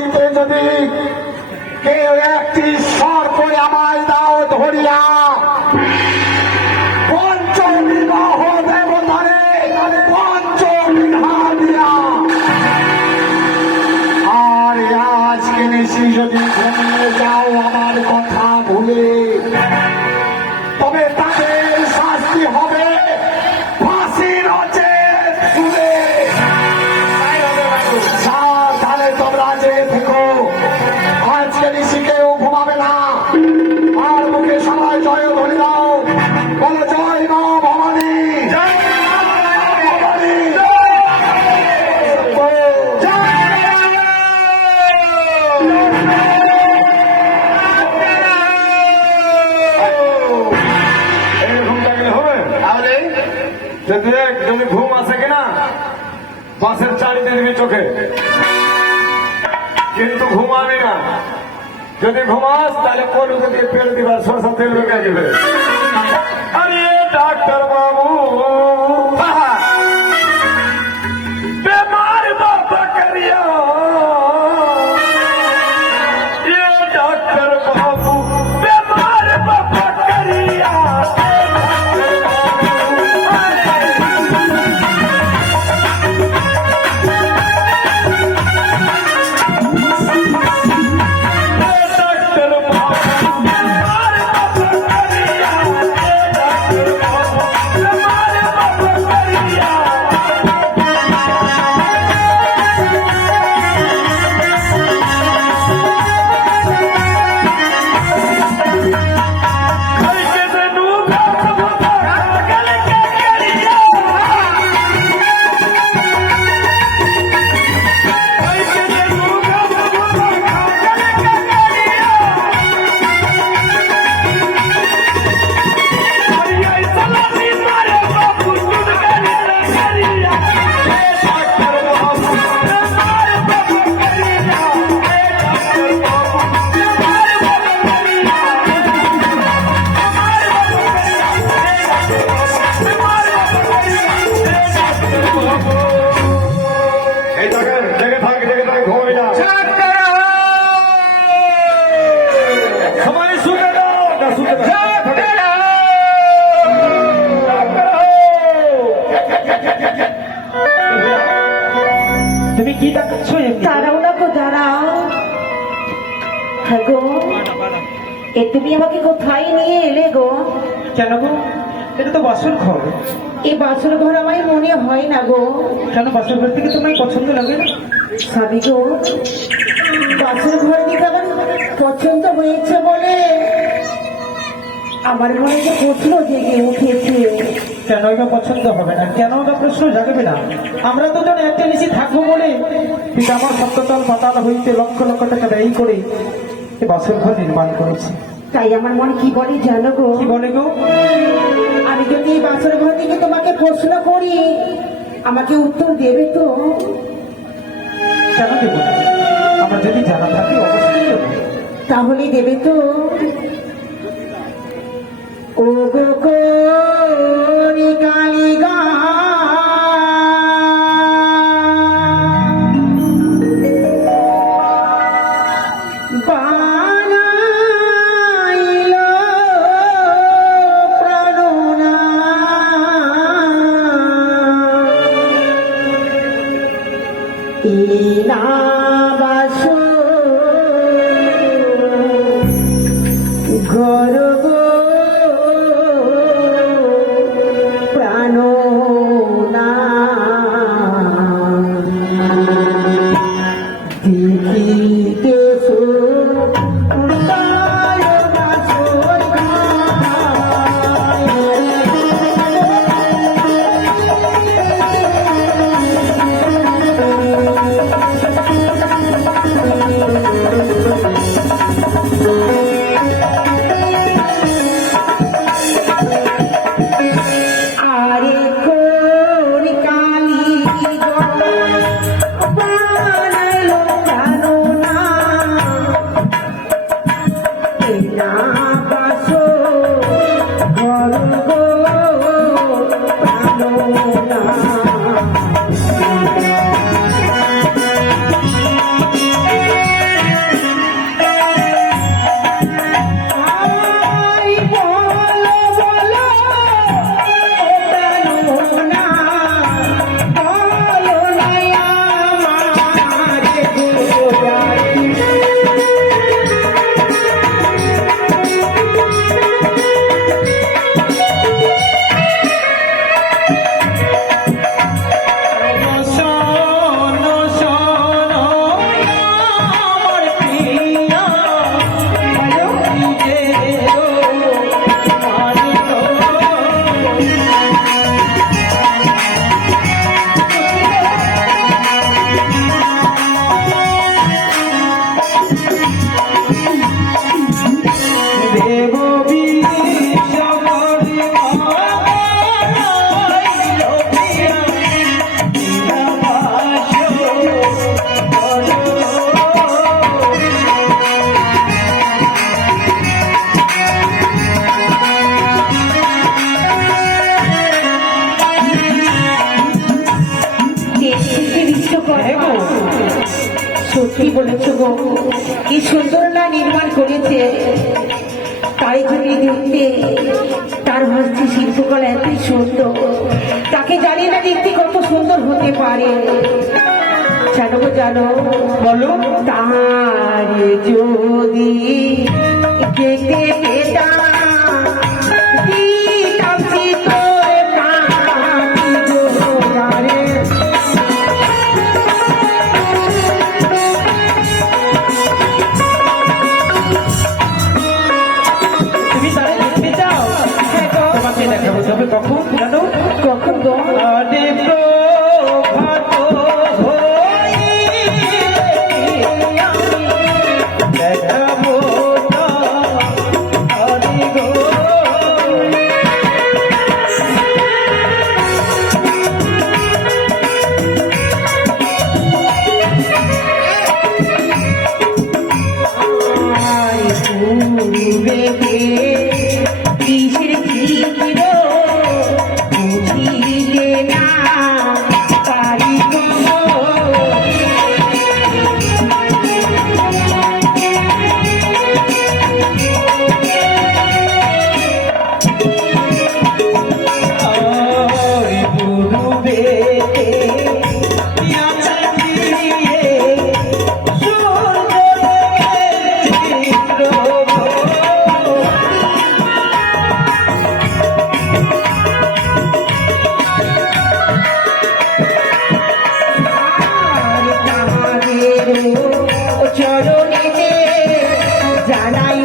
যদি কেউ একটি স্বর করে আমায় দাও ধরিয়া পঞ্চবিবাহ দেবতারে পঞ্চবিঘা দিয়া আর আজকে নিশি যদি ঘুমিয়ে যাও আমার কথা ভুলে তবে তাদের শাস্তি হবে ফাঁসির চুলে। তাহলে তোমরা যে থেকো আজকে নিশি কেউ ঘুমাবে না আর মুখে সবাই জয় ধরে দাও বলো জয় মা ভবানী যদি ঘুম আসে কিনা বাসের চারিতে দিবি চোখে কিন্তু ঘুমাবি না। যদি ঘুমাস তাহলে কোন দিকে ফেলে দিবা সরষা তেল ঢুকে দিবে। আরে ডাক্তার বাবু বেমার বাবা করিয়া ডাক্তার বাবু বেমার বাবা করিয়া তুমি কি ডাকছো? দাঁড়াও না গো, দাঁড়াও। হ্যাঁ গো, এ তুমি আমাকে কোথায় নিয়ে এলে গো? কেন গো? এটা তো বাসর ঘর। এই বাসর ঘর আমায় মনে হয় না গো। কেন বাসর ঘর থেকে তোমার পছন্দ লাগে না? স্বামী গো, বাসর ঘর দিকে আমার পছন্দ হয়েছে বলে আমার মনে যে প্রশ্ন জেগে উঠেছে। কেন এটা পছন্দ হবে না? কেন ওটা প্রশ্ন জাগবে না? আমরা তো জন একটা নিচে থাকবো বলে কিন্তু আমার সপ্ততল পাতাল হইতে লক্ষ লক্ষ টাকা ব্যয় করে এই বাসর ঘর নির্মাণ করেছি। তাই আমার মন কি বলে জানো গো? কি বলে গো? আমি যদি এই বাসর ঘর দিকে তোমাকে প্রশ্ন করি আমাকে উত্তর দেবে তো? কেন দেবো না? আমার যদি জানা থাকে অবশ্যই দেবো। তাহলে দেবে তো? ও গো কোরি কালিগা বানাইলো প্রাণনা ইনা বাসো ঘর গো প্রাণ না দেখিতেছো সত্যি বলেছো গো, কি সুন্দর না নির্মাণ করেছে। তাই যদি দেখতে তার হস্তে শিল্পকলা এতই সুন্দর, তাকে জানি না দেখতে কত সুন্দর হতে পারে। জানো গো, জানো, বলো। তার যদি দেখতে পেতাম দিতাম চিতরে মাটি জোড়ারে। তুমি তারে দেখতে চাও? হ্যাঁ গো, তোমাকে দেখাবো, তবে কখন জানো? কখন গো? আরে প্রভাত হয়ে আমি দেখাবো তারে গো। কিসের চিত্র বুঝিলে না পারি গো। আরে পূর্বে আছে ফিরিয়ে সূর্যোদয়ের চিত্র। চরণেতে জানাই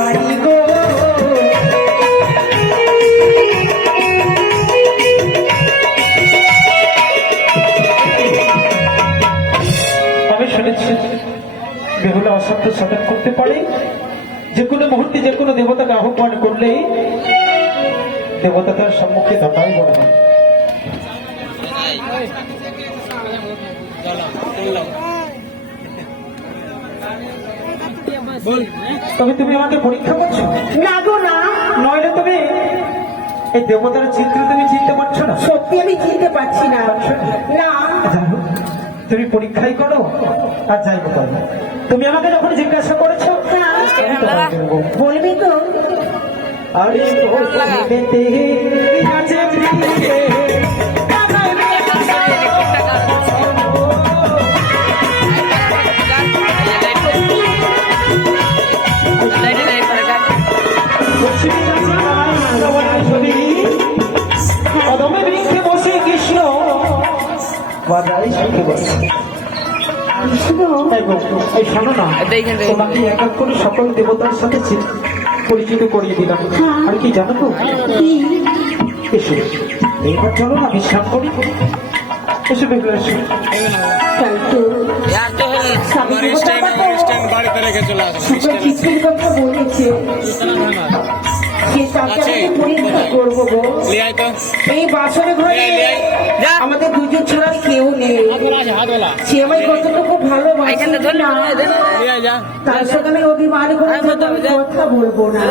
রাম গো। আমি শুনেছি বেহুলা অসাধ্য সাধন করতে পারে। যে কোনো মুহূর্তে যে কোনো দেবতাকে আহ্বান করলেই দেবতা তার সম্মুখে দাঁড়াই বলে হয়। তবে তুমি আমাকে পরীক্ষা করছো? না গো না, নইলে তুমি এই দেবতার চিত্র তুমি চিনতে পারছো না? সত্যি আমি চিনতে পারছি না। না, যাই হোক, তুমি পরীক্ষাই করো আর যাই হোক করো। তুমি আমাকে যখন জিজ্ঞাসা করেছো আমি তোমাকে বলবো। বলবি তো? আরে বলতে আছে প্রিয়ে, কদমে বৃক্ষে বসে কৃষ্ণ বাজারে শিখে বসে। কৃষ্ণ? এই শোনো না, তোমাকে এক এক করে সকল দেবতার সাথে পরিচিত করিয়ে দিলাম। আর কি জানো তো? কি? এসো এইবার চলো না বিশ্রাম করি। এসো বেগুলো এসো। তাই তো यार तो স্বামী हमारे দেবতা स्टैंड बाड़ी तरह के चला সুন্দর চিত্রের কথা বলেছে। সে তাকে আমি পরীক্ষা করবো গো। ले आए तो এই বাসরে ঘরে যা। আমাদের দুজন ছাড়া আর কেউ নেই। हाथ वाला সে আমায় কতটুকু ভালোবাসে না, ले आए जा তার সাথে আমি অভিমান করে আমি কথা বলবো না।